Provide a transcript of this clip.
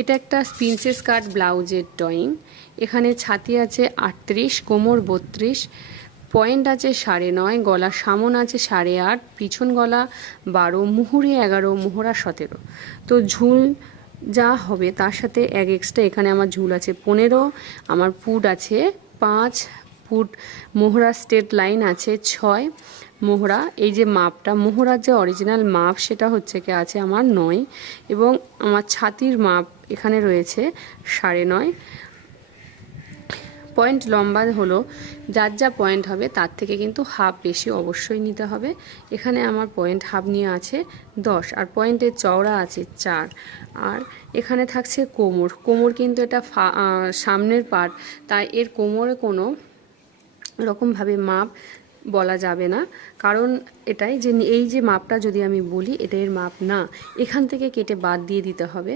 এটা একটা প্রিন্সেস কাট ব্লাউজের ড্রয়িং। এখানে ছাতি আছে 38, কোমর 32, পয়েন্ট আছে 9.5, গলা সামন আছে 8.5, পিছন গলা 12, মুহুরি 11, মোহরা 17। তো ঝুল যা হবে তার সাথে এক এক্সট্রা এখানে আমার ঝুল আছে 15, আমার পুট আছে 5, পুট মোহরা স্ট্রেট লাইন আছে 6, মোহরা এই যে মাপটা মোহরার যে অরিজিনাল মাপ সেটা হচ্ছে কি আছে আমার 9, এবং আমার ছাতির মাপ এখানে রয়েছে 9.5। পয়েন্ট লম্বা হলো যার যা পয়েন্ট হবে তার থেকে কিন্তু হাফ বেশি অবশ্যই নিতে হবে। এখানে আমার পয়েন্ট হাফ নিয়ে আছে 10, আর পয়েন্টের চওড়া আছে 4। আর এখানে থাকছে কোমর। কোমর কিন্তু এটা সামনের পার্ট, তাই এর কোমরে কোনো রকমভাবে মাপ বলা যাবে না, কারণ এটাই যে এই যে মাপটা যদি আমি বলি এটা এর মাপ না, এখান থেকে কেটে বাদ দিয়ে দিতে হবে।